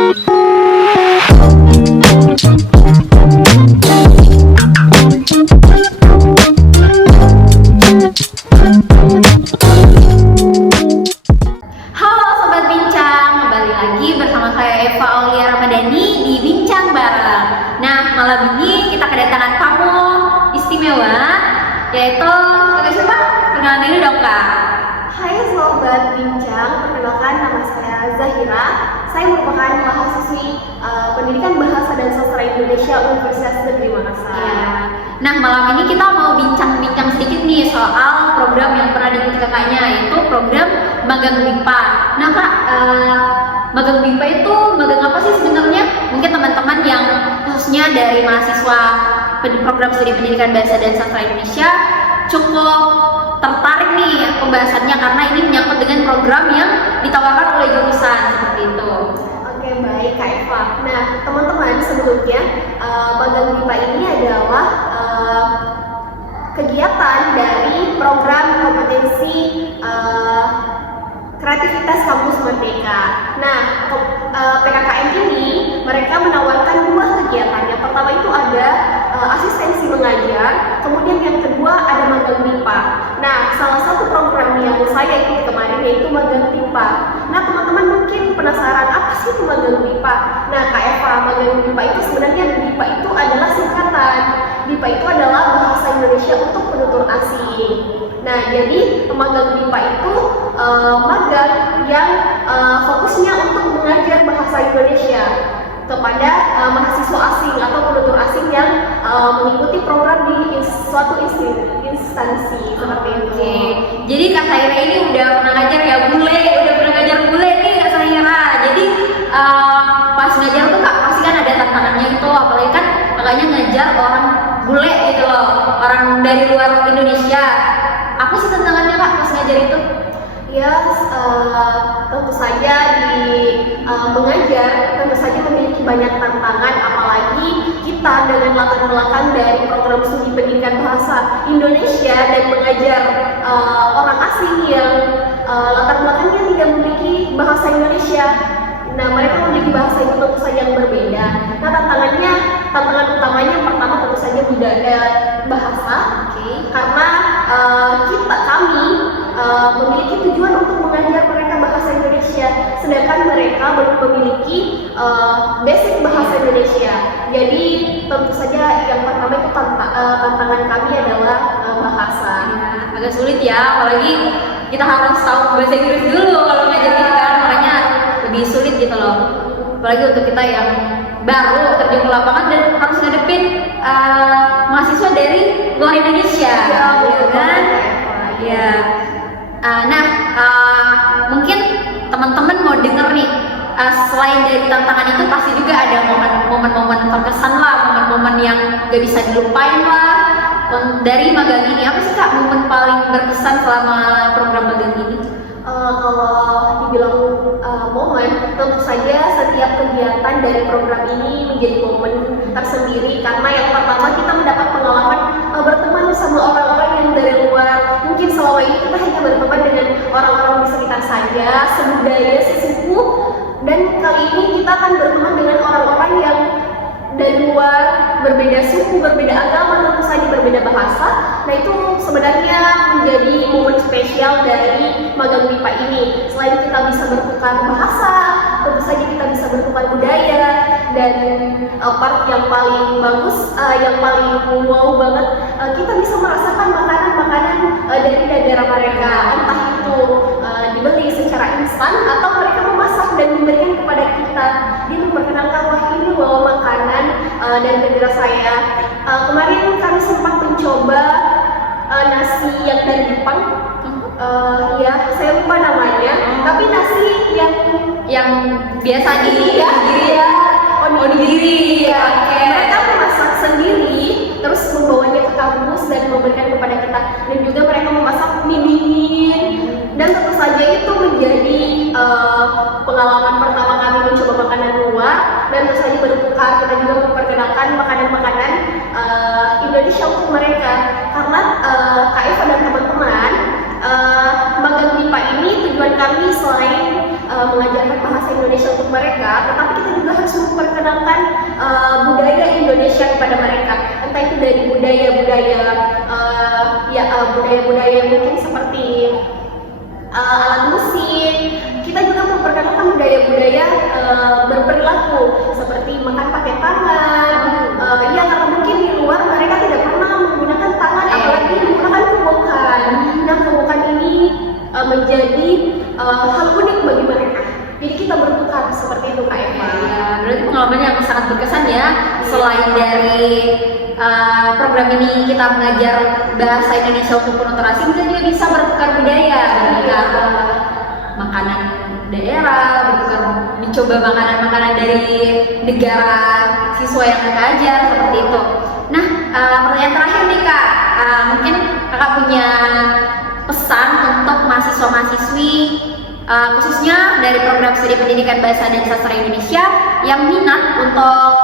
Halo Sobat Bincang, kembali lagi bersama saya Eva Aulia Ramadhani di Bincang Bareng. Nah, malam ini kita kedatangan tamu istimewa, yaitu Kak siapa? Perkenalan diri dong Kak. Hai Sobat Bincang, perkenalkan nama saya Zahira. Saya merupakan mahasiswi Pendidikan Bahasa dan Sastra Indonesia Universitas Negeri Makassar. Ya. Nah, malam ini kita mau bincang-bincang sedikit nih soal program yang pernah diikuti kakaknya, yaitu program Magang BIMPA. Nah Kak, Magang BIMPA itu magang apa sih sebenarnya? Mungkin teman-teman yang khususnya dari mahasiswa program studi pendidikan bahasa dan sastra Indonesia cukup tertarik nih pembahasannya karena ini menyangkut dengan program yang ditawarkan oleh jurusan seperti itu. Oke, baik Kak Eva. Nah, teman-teman, sebelumnya Magang BIMPA ini adalah kegiatan dari program kompetensi kreativitas kampus Merdeka. Nah, PKKM ini mereka menawarkan dua kegiatan. Yang pertama itu ada asistensi mengajar, kemudian yang kedua ada magang BIMPA. Nah, salah satu program yang saya ikuti kemarin yaitu magang BIMPA. Nah, teman-teman mungkin penasaran apa sih itu magang BIMPA? Nah, Kak Eva, magang BIMPA itu sebenarnya BIMPA itu adalah singkatan. BIMPA itu adalah bahasa Indonesia untuk penutur asing. Nah, jadi magang BIMPA itu magang yang fokusnya untuk mengajar bahasa Indonesia kepada mahasiswa asing atau penutur asing yang mengikuti program di suatu instansi seperti itu. Oke, jadi Kak Saira ini udah pernah ngajar ya udah pernah ngajar bule nih Kak Saira. Jadi pas ngajar tuh Kak pasti kan ada tantangannya itu, apalagi kan makanya ngajar orang bule gitu loh, orang dari luar Indonesia. Apa sih tantangannya Kak pas ngajar itu? Ya, tentu saja di mengajar tentu saja memiliki banyak tantangan, apalagi kita dengan latar belakang dari program studi pendidikan bahasa Indonesia dan mengajar orang asing yang latar belakangnya tidak memiliki bahasa Indonesia. Nah, mereka memiliki bahasa itu tentu saja yang berbeda. Nah, tantangan utamanya yang pertama tentu saja budaya bahasa, karena kami memiliki tujuan untuk mengajar mereka bahasa Indonesia, sedangkan mereka belum memiliki basic bahasa Indonesia. Jadi tentu saja yang pertama itu tantangan kami adalah bahasa. Ya, agak sulit ya, apalagi kita harus tahu bahasa Inggris dulu kalau ngajar gitu kan, makanya lebih sulit gitu loh. Apalagi untuk kita yang baru terjun ke lapangan dan harus ngadepin mahasiswa dari luar Indonesia, ya kan? Ya. Mungkin teman-teman mau denger nih, selain dari tantangan itu pasti juga ada momen-momen terkesan lah, momen-momen yang gak bisa dilupain lah dari magang ini. Apa sih Kak momen paling berkesan selama program magang ini? Kalau dibilang momen, tentu saja setiap kegiatan dari program ini menjadi momen tersendiri, karena yang pertama kita mendapat pengalaman berteman bersama orang-orang yang dari luar. Mungkin selama ini kita hanya berteman dengan orang-orang di sekitar saja, sebudaya, sesuku, dan kali ini kita akan berteman dengan orang-orang yang dari luar, berbeda suku, berbeda agama, tentu saja berbeda bahasa. Nah, itu sebenarnya menjadi momen spesial dari magang BIMPA ini. Selain kita bisa bertukar bahasa, tentu saja kita bisa bertukar budaya, dan part yang paling bagus, yang paling wow banget, kita bisa merasakan makanan-makanan dari daerah mereka, entah itu dibeli secara instan atau mereka memasak dan memberikan kepada kita. Dia memperkenalkan, wah ini bawa makanan dari negara saya. Kemarin kami sempat mencoba nasi yang dari Jepang. Ya, saya lupa namanya, tapi nasi yang biasa di onigiri. Ya. Okay. Mereka memasak sendiri, terus membawanya ke kampus dan memberikan kepada kita. Dan juga mereka memasak mie dingin. Dan tentu saja itu menjadi pengalaman pertama kami mencoba makanan luar, dan tentu saja bertukar. Kita juga memperkenalkan makanan-makanan Indonesia untuk mereka, karena Kak Eva dan teman-teman, magang BIMPA ini tujuan kami selain mengajarkan bahasa Indonesia untuk mereka, tetapi kita harus memperkenalkan budaya Indonesia kepada mereka, entah itu dari budaya-budaya budaya-budaya mungkin seperti alat musik. Kita juga memperkenalkan budaya-budaya berperilaku seperti makan pakai tangan. Ya, karena mungkin di luar mereka tidak pernah menggunakan tangan, apalagi menggunakan kobokan. Nah, kobokan ini menjadi hal unik bagi mereka. Jadi kita bertukar seperti itu, Kak Eva. Ya, berarti pengalaman yang sangat berkesan ya. Selain dari program ini kita mengajar bahasa Indonesia untuk penonton asing, kita juga bisa bertukar budaya, bertukar makanan daerah, bertukar mencoba makanan-makanan dari negara siswa yang kita ajar, seperti itu. Nah, pertanyaan terakhir nih Kak, mungkin Kakak punya pesan untuk mahasiswa-mahasiswi khususnya dari program studi pendidikan bahasa dan sastra Indonesia yang minat untuk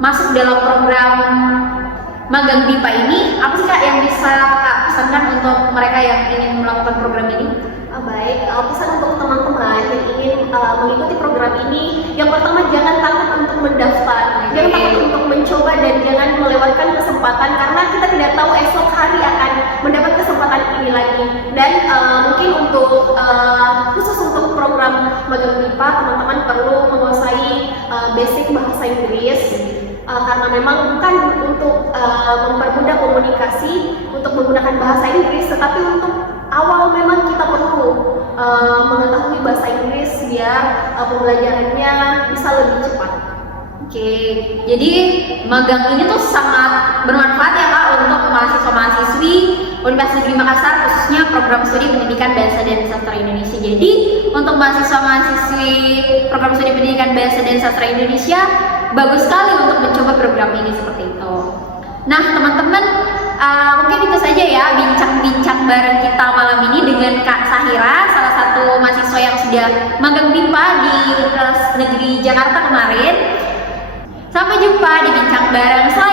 masuk dalam program magang BIPA ini, apa sih Kak yang bisa Kak pesankan untuk mereka yang ingin melakukan program ini? Baik, pesan untuk teman-teman yang ingin mengikuti program ini, yang pertama jangan takut untuk mendaftar, jangan takut untuk mencoba dan jangan melewatkan kesempatan karena kita tidak tahu esok hari akan mendapat kesempatan ini lagi. Dan mungkin untuk khusus untuk program magang BIPA, teman-teman perlu menguasai basic bahasa Inggris. Karena memang bukan untuk mempermudah komunikasi untuk menggunakan bahasa Inggris, tetapi untuk awal memang kita perlu mengetahui bahasa Inggris biar pembelajarannya bisa lebih cepat. Oke, jadi magang ini tuh sangat bermanfaat ya Kak untuk mahasiswa-mahasiswi Universitas Negeri Makassar, khususnya program studi pendidikan bahasa dan sastra Indonesia. Jadi untuk mahasiswa-mahasiswi program studi pendidikan bahasa dan sastra Indonesia, bagus sekali untuk mencoba program ini seperti itu. Nah teman-teman, mungkin itu saja ya bincang-bincang bareng kita malam ini dengan Kak Sahira, salah satu mahasiswa yang sudah magang BIPA di Universitas Negeri Jakarta kemarin. Sampai jumpa di bincang bareng selanjutnya.